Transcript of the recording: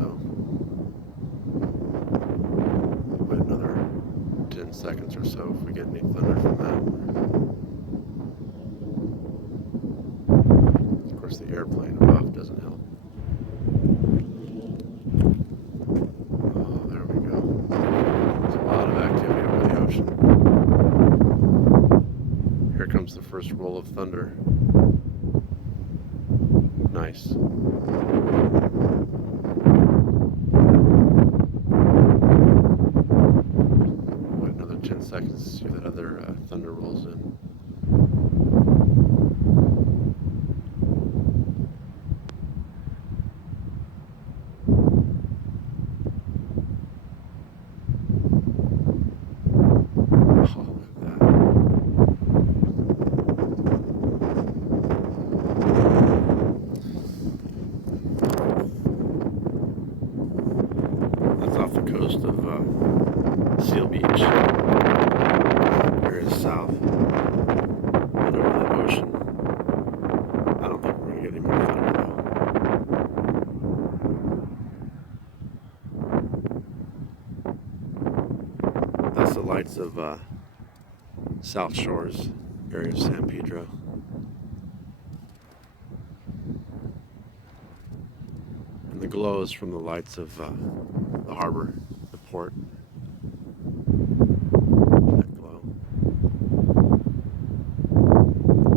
though. Wait another 10 seconds or so if we get any thunder from that. Of course, the airplane above doesn't help. Oh, there we go. There's a lot of activity over the ocean. Here comes the first roll of thunder. Nice. Wait another 10 seconds to see if that other thunder rolls in. Oh, look at that. That's off the coast of Seal Beach. There is south and over the ocean. I don't think we're going to get any more thunder though. That's the lights of South Shores area of San Pedro. And the glow is from the lights of the harbor, the port.